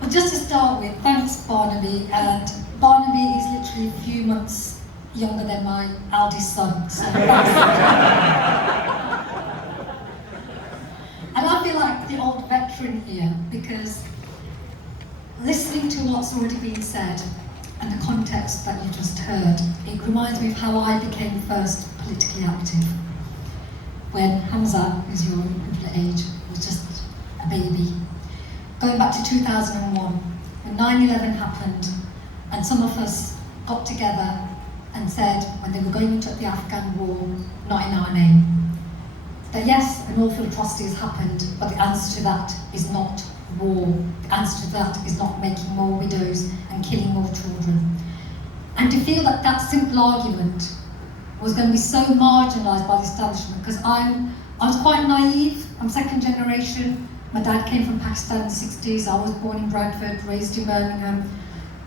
Well, just to start with, thanks Barnaby, and Barnaby is literally a few months younger than my eldest son, so and I feel like the old veteran here, because listening to what's already been said and the context that you just heard, it reminds me of how I became first politically active. When Hamza, who's your equivalent age, was just a baby. Going back to 2001, when 9/11 happened, and some of us got together and said, when they were going into the Afghan war, not in our name, that yes, an awful atrocity has happened, but the answer to that is not war. The answer to that is not making more widows and killing more children. And to feel that that simple argument was going to be so marginalised by the establishment, because I was quite naive. I'm second generation. My dad came from Pakistan in the 60s. I was born in Bradford, raised in Birmingham.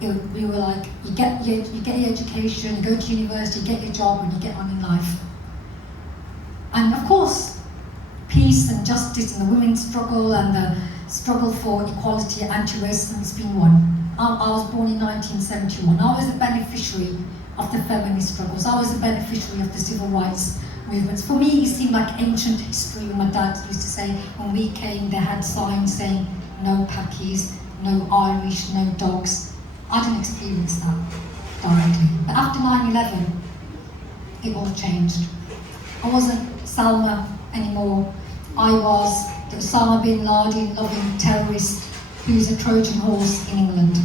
We were like, you get your education, you go to university, you get your job, and you get on in life. And of course, peace and justice and the women's struggle and the struggle for equality and anti-racism has been one. I was born in 1971. I was a beneficiary of the feminist struggles. I was a beneficiary of the civil rights movements. For me, it seemed like ancient history. When my dad used to say, when we came, they had signs saying, no Pakis, no Irish, no dogs. I didn't experience that directly. But after 9/11, it all changed. I wasn't Salma anymore. I was the Osama bin Laden loving terrorist who's a Trojan horse in England.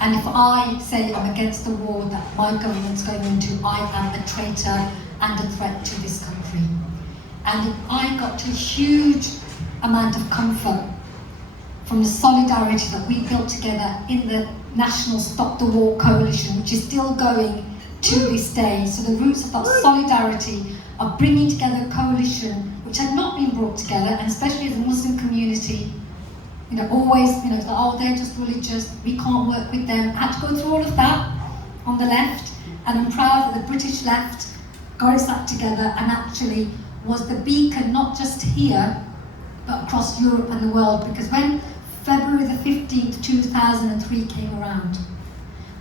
And if I say I'm against the war that my government's going into, I am a traitor and a threat to this country. And I got to a huge amount of comfort from the solidarity that we built together in the National Stop the War Coalition, which is still going to this day. So the roots of that solidarity of bringing together a coalition which had not been brought together, and especially as a Muslim community, always, it's like, oh, they're just religious, we can't work with them. I had to go through all of that on the left, and I'm proud that the British left got its act together and actually was the beacon, not just here, but across Europe and the world. Because when February the 15th, 2003 came around,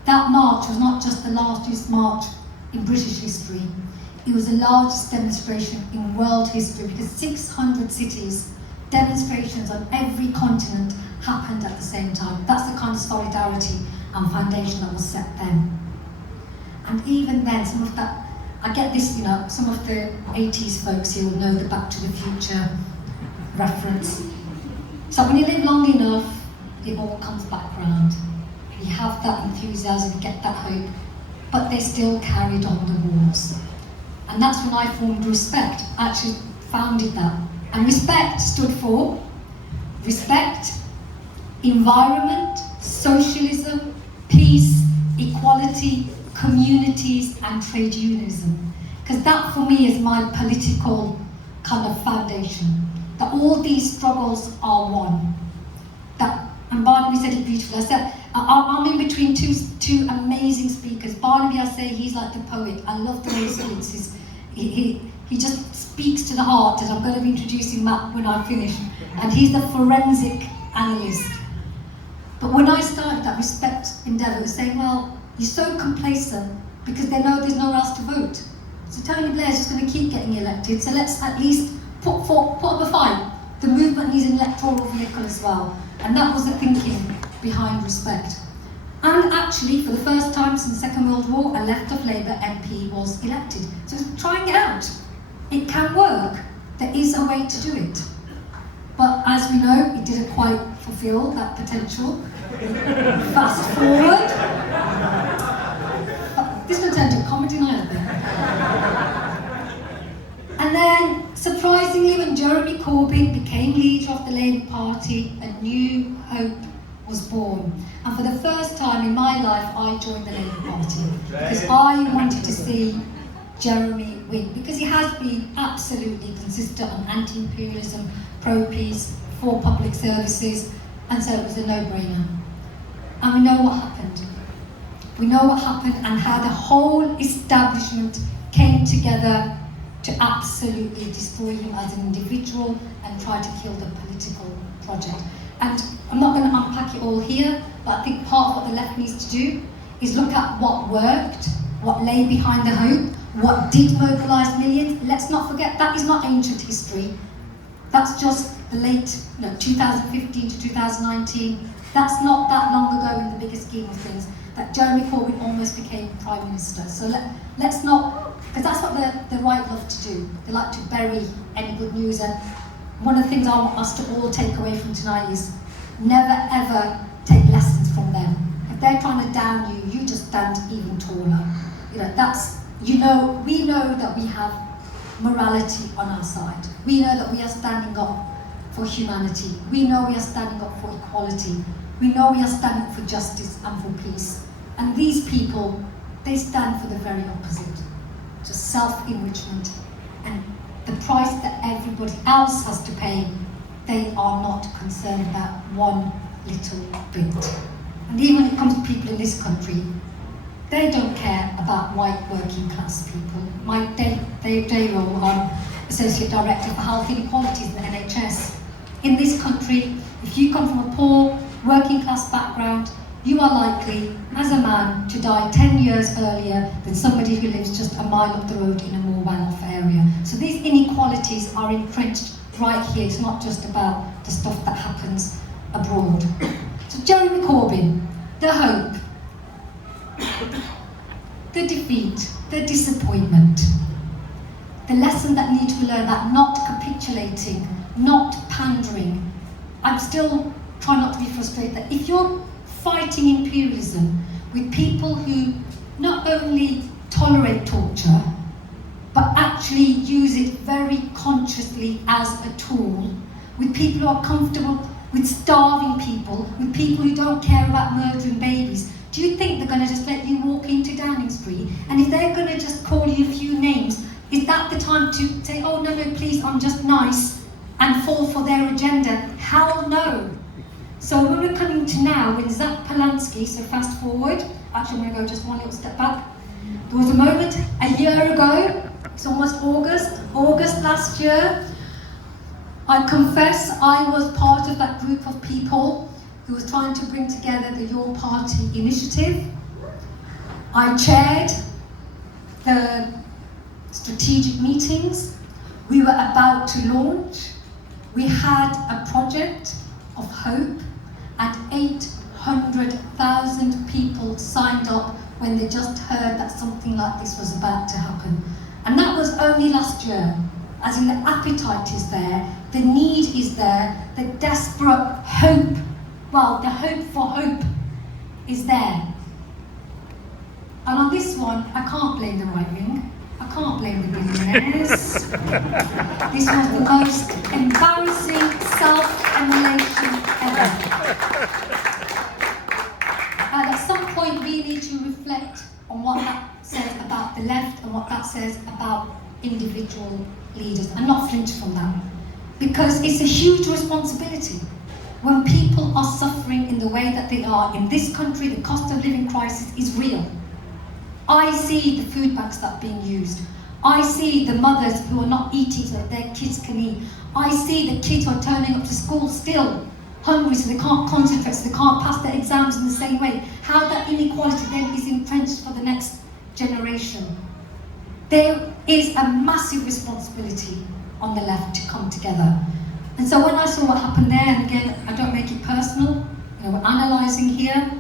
that march was not just the largest march in British history, it was the largest demonstration in world history, because 600 cities, demonstrations on every continent happened at the same time. That's the kind of solidarity and foundation that was set then. And even then, some of that, I get this, some of the 80s folks here will know the Back to the Future reference. So when you live long enough, it all comes back round. You have that enthusiasm, you get that hope, but they still carried on the wars. And that's when I formed Respect. I actually founded that. And Respect stood for respect, environment, socialism, peace, equality, communities, and trade unionism. Because that for me is my political kind of foundation. That all these struggles are one. And Barnaby said it beautifully. I said, I'm in between two amazing speakers. Barnaby, I say, he's like the poet. I love the way he speaks. He just speaks to the heart, and I'm going to be introducing Matt when I finish. And he's the forensic analyst. But when I started that Respect endeavour, it was saying, well, you're so complacent because they know there's nowhere else to vote. So Tony Blair's just going to keep getting elected, so let's at least put up a fight. The movement needs an electoral vehicle as well. And that was the thinking behind Respect. And actually, for the first time since the Second World War, a left of Labour MP was elected. So it's trying it out. It can work. There is a way to do it. But as we know, it didn't quite fulfil that potential. Fast forward. This will turn to a comedy night, I think. And then, surprisingly, when Jeremy Corbyn became leader of the Labour Party, a new hope was born. And for the first time in my life, I joined the Labour Party because I wanted to see Jeremy win, because he has been absolutely consistent on anti-imperialism, pro-peace, for public services, and so it was a no-brainer. And we know what happened. We know what happened and how the whole establishment came together to absolutely destroy him as an individual and try to kill the political project. And I'm not going to unpack it all here, but I think part of what the left needs to do is look at what worked, what lay behind the hope, what did mobilise millions. Let's not forget that is not ancient history. That's just the late 2015 to 2019. That's not that long ago in the bigger scheme of things, that Jeremy Corbyn almost became Prime Minister. So let's not, because that's what the right love to do. They like to bury any good news. And one of the things I want us to all take away from tonight is never ever take lessons from them. If they're trying to down you, you just stand even taller. We know that we have morality on our side. We know that we are standing up for humanity. We know we are standing up for equality. We know we are standing up for justice and for peace. And these people, they stand for the very opposite, just self-enrichment. And the price that everybody else has to pay, they are not concerned about one little bit. And even when it comes to people in this country, they don't care about white working class people. Dave Dayrell, I'm Associate Director for Health Inequalities in the NHS. In this country, if you come from a poor working class background, you are likely, as a man, to die 10 years earlier than somebody who lives just a mile up the road in a more well-off area. So these inequalities are entrenched right here. It's not just about the stuff that happens abroad. So Jeremy Corbyn, the hope, the defeat, the disappointment, the lesson that needs to be learned, that not capitulating, not pandering. I'm still trying not to be frustrated that if you're fighting imperialism with people who not only tolerate torture, but actually use it very consciously as a tool, with people who are comfortable with starving people, with people who don't care about murdering babies, do you think they're going to just let you walk into Downing Street? And if they're going to just call you a few names, is that the time to say, oh no, please, I'm just nice, and fall for their agenda? Hell no. So when we're coming to now, when Zach Polanski, so fast forward, actually I'm going to go just one little step back. There was a moment a year ago, it's almost August last year, I confess I was part of that group of people who was trying to bring together the Your Party initiative. I chaired the strategic meetings. We were about to launch. We had a project of hope, and 800,000 people signed up when they just heard that something like this was about to happen. And that was only last year. As in, the appetite is there, the need is there, the desperate hope, the hope for hope is there. And on this one, I can't blame the right wing. I can't blame the billionaires. This was the most embarrassing self-immolation ever. And at some point, we need to reflect on what that says about the left and what that says about individual leaders, and not flinch from that. Because it's a huge responsibility. When people are suffering in the way that they are in this country, the cost of living crisis is real. I see the food banks that are being used. I see the mothers who are not eating so that their kids can eat. I see the kids who are turning up to school still hungry so they can't concentrate, so they can't pass their exams in the same way. How that inequality then is entrenched for the next generation. There is a massive responsibility on the left to come together. And so when I saw what happened there, and again, I don't make it personal, we're analysing here,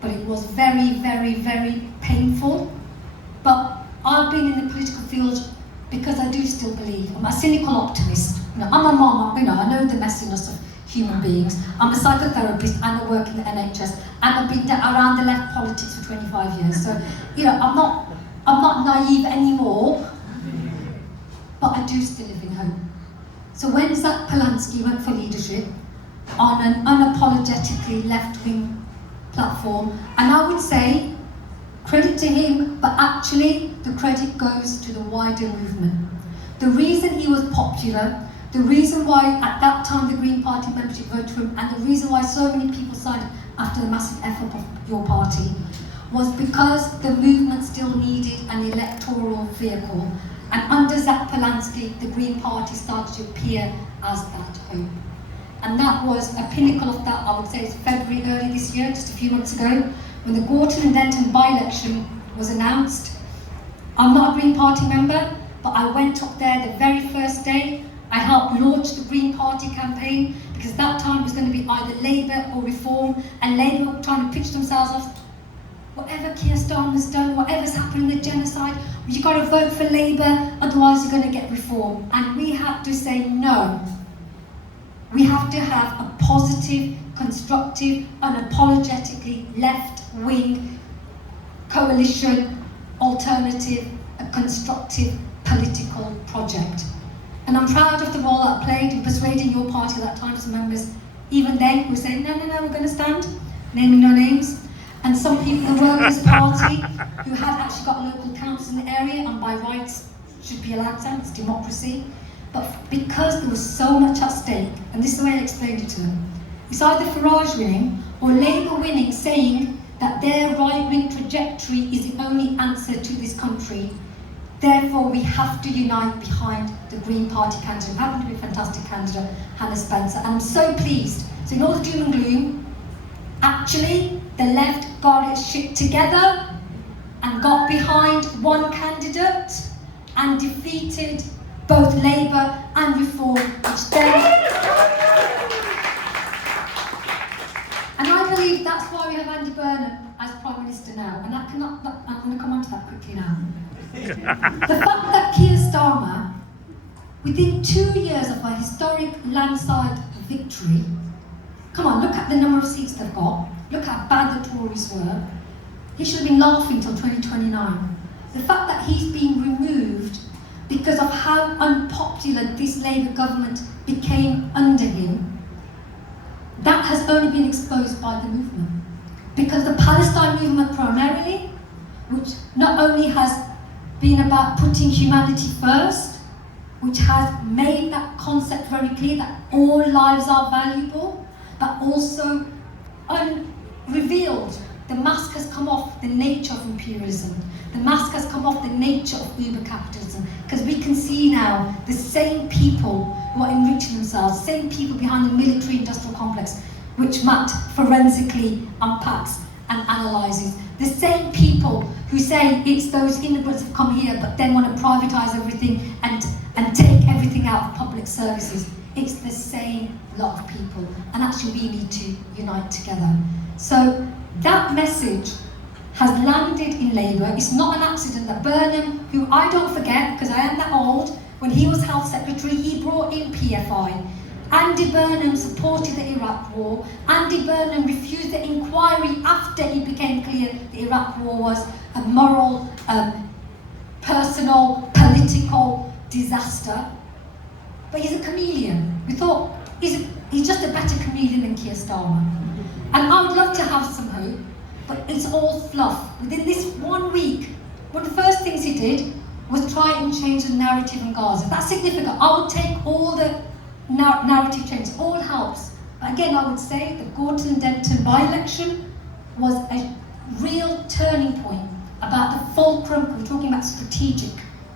but it was very, very, very painful. But I've been in the political field because I do still believe. I'm a cynical optimist. I'm a mom, I know the messiness of human beings. I'm a psychotherapist and I work in the NHS, and I've been around the left politics for 25 years. So, I'm not naive anymore, but I do still live in hope. So when Zach Polanski went for leadership on an unapologetically left-wing platform, and I would say, credit to him, but actually the credit goes to the wider movement. The reason he was popular, the reason why at that time the Green Party membership voted for him, and the reason why so many people signed after the massive effort of Your Party, was because the movement still needed an electoral vehicle. And under Zach Polanski, the Green Party started to appear as that hope. And that was a pinnacle of that, I would say it's February early this year, just a few months ago, when the Gorton and Denton by-election was announced. I'm not a Green Party member, but I went up there the very first day. I helped launch the Green Party campaign, because that time it was going to be either Labour or Reform, and Labour were trying to pitch themselves off. Whatever Keir Starmer's done, whatever's happened in the genocide, you've got to vote for Labour, otherwise you're going to get Reform. And we had to say no. We have to have a positive, constructive, unapologetically left-wing coalition, alternative, a constructive political project. And I'm proud of the role that I played in persuading your party at that time, some members, even then, were saying, no, we're going to stand, naming no names. And some people in the Workers' Party, who had actually got a local council in the area, and by rights should be allowed to, it's democracy. But because there was so much at stake, and this is the way I explained it to them, it's either Farage winning or Labour winning, saying that their right-wing trajectory is the only answer to this country. Therefore, we have to unite behind the Green Party candidate, who happened to be a fantastic candidate, Hannah Spencer. And I'm so pleased. So in all the doom and gloom, actually, the left got its shit together and got behind one candidate and defeated both Labour and Reform, which then... And I believe that's why we have Andy Burnham as Prime Minister now, and I'm going to come on to that quickly now. The fact that Keir Starmer, within 2 years of a historic landslide victory, come on, look at the number of seats they've got, look how bad the Tories were, he should have been laughing till 2029. The fact that he's been removed because of how unpopular this Labour government became under him, that has only been exposed by the movement. Because the Palestine movement primarily, which not only has been about putting humanity first, which has made that concept very clear that all lives are valuable, but also revealed the mask has come off the nature of imperialism. The mask has come off the nature of uber capitalism, because we can see now the same people who are enriching themselves, same people behind the military industrial complex, which Matt forensically unpacks and analyses. The same people who say it's those immigrants who've come here but then want to privatise everything and take everything out of public services. It's the same lot of people, and actually we need to unite together. So that message has landed in Labour. It's not an accident that Burnham, who I don't forget because I am that old, when he was Health Secretary, he brought in PFI. Andy Burnham supported the Iraq War. Andy Burnham refused the inquiry after it became clear the Iraq War was a moral, personal, political disaster. But he's a chameleon. We thought he's just a better chameleon than Keir Starmer. And I would love to have some hope, but it's all fluff. Within this 1 week, one of the first things he did was try and change the narrative in Gaza. That's significant. I would take all the narrative changes, all helps. But again, I would say the Gorton and Denton by-election was a real turning point about the fulcrum. We're talking about strategic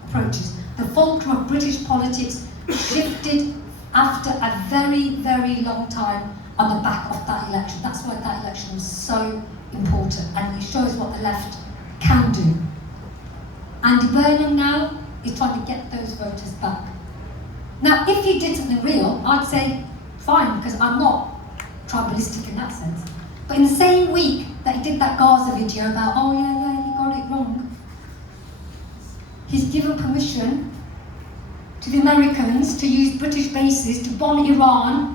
approaches. The fulcrum of British politics shifted after a very, very long time on the back of that election. That's why that election was so important, and it shows what the left can do. Andy Burnham now is trying to get those voters back. Now, if he did something real, I'd say fine, because I'm not tribalistic in that sense. But in the same week that he did that Gaza video about, oh yeah, he got it wrong, he's given permission to the Americans to use British bases to bomb Iran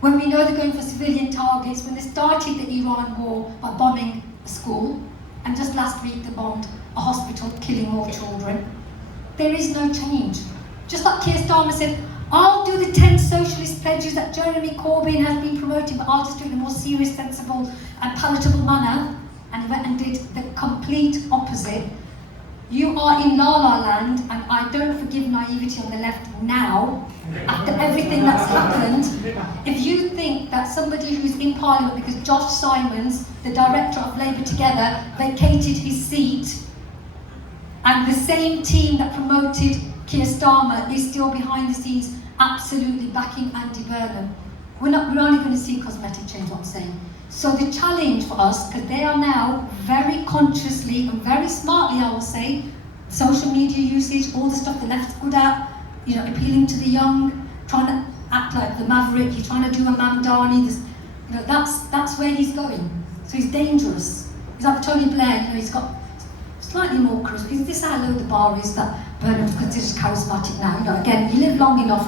when we know they're going for civilian targets, when they started the Iran war by bombing a school, and just last week they bombed a hospital, killing more children. There is no change. Just like Keir Starmer said, I'll do the 10 socialist pledges that Jeremy Corbyn has been promoting, but I'll just do it in a more serious, sensible and palatable manner. And he went and did the complete opposite. You are in La La Land, and I don't forgive naivety on the left now, after everything that's happened. If you think that somebody who's in Parliament because Josh Simons, the director of Labour Together, vacated his seat, and the same team that promoted Keir Starmer is still behind the scenes absolutely backing Andy Burnham. We're only going to see cosmetic change, what I'm saying. So the challenge for us, because they are now very consciously and very smartly, I will say, social media usage, all the stuff the left's good at, you know, appealing to the young, trying to act like the maverick, he's trying to do a Mamdani, you know, that's where he's going. So he's dangerous. He's like Tony Blair, you know, he's got slightly more charisma. Is this how low the bar is that Burnham considers charismatic now? You know, again, you live long enough,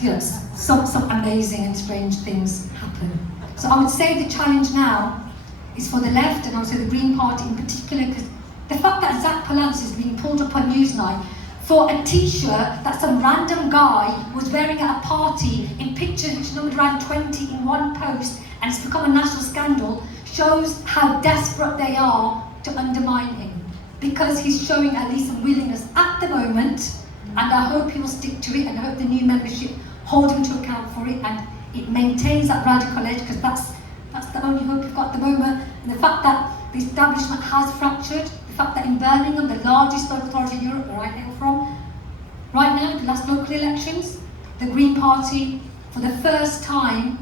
you know, some amazing and strange things happen. So I would say the challenge now is for the left, and I would say the Green Party in particular, because the fact that Zach Palance is being pulled up on Newsnight for a t-shirt that some random guy was wearing at a party in pictures which numbered around 20 in one post, and it's become a national scandal, shows how desperate they are to undermine him. Because he's showing at least some willingness at the moment, and I hope he will stick to it, and I hope the new membership hold him to account for it, and it maintains that radical edge, because that's the only hope we've got at the moment. And the fact that the establishment has fractured, the fact that in Birmingham, the largest local authority in Europe, where I hail from, right now, the last local elections, the Green Party, for the first time,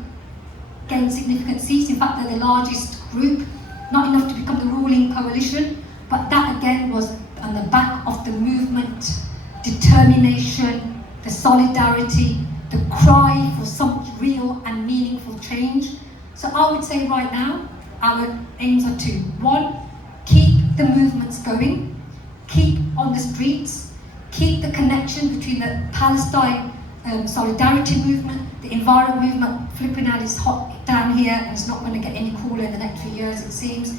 gained significant seats. In fact, they're the largest group, not enough to become the ruling coalition, but that again was on the back of the movement, determination, the solidarity, the cry for some real and meaningful change. So I would say right now, our aims are two. One, keep the movements going, keep on the streets, keep the connection between the Palestine solidarity movement, the environment movement. Flipping out is hot down here and it's not going to get any cooler in the next few years, it seems.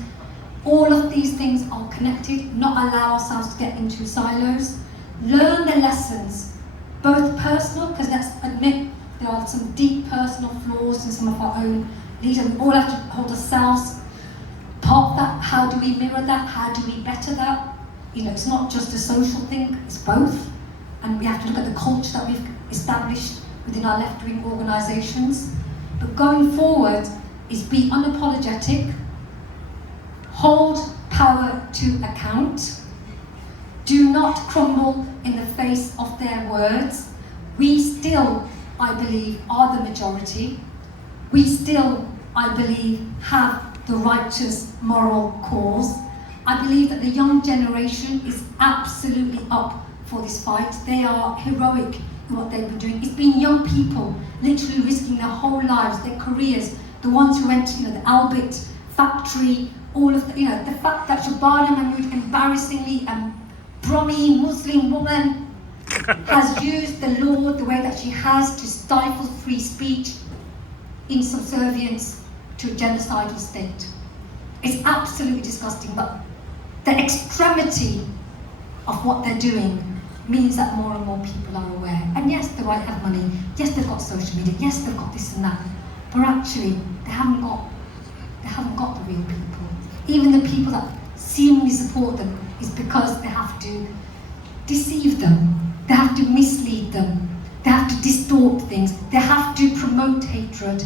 All of these things are connected, not allow ourselves to get into silos. Learn the lessons, both personal, because let's admit there are some deep personal flaws in some of our own leaders. We all have to hold ourselves. Part of that, how do we mirror that? How do we better that? You know, it's not just a social thing, it's both. And we have to look at the culture that we've established within our left-wing organisations. But going forward is be unapologetic, hold power to account, do not crumble in the face of their words. We still, I believe, are the majority. We still, I believe, have the righteous moral cause. I believe that the young generation is absolutely up for this fight. They are heroic in what they've been doing. It's been young people literally risking their whole lives, their careers, the ones who went to the Albert factory, all of the, the fact that Shabana Mahmood, embarrassingly, Brummy Muslim woman, has used the law the way that she has to stifle free speech in subservience to a genocidal state. It's absolutely disgusting, but the extremity of what they're doing means that more and more people are aware. And yes, the right have money, yes, they've got social media, yes, they've got this and that, but actually, they haven't got the real people. Even the people that seemingly support them is because they have to deceive them, they have to mislead them, they have to distort things, they have to promote hatred,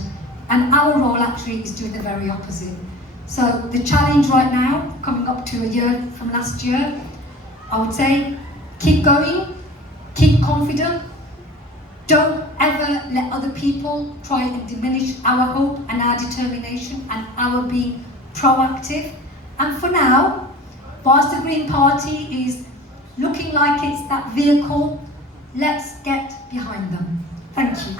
and our role actually is doing the very opposite. So the challenge right now, coming up to a year from last year, I would say, keep going, keep confident, don't ever let other people try and diminish our hope and our determination and our being proactive. And for now, whilst the Green Party is looking like it's that vehicle, let's get behind them. Thank you.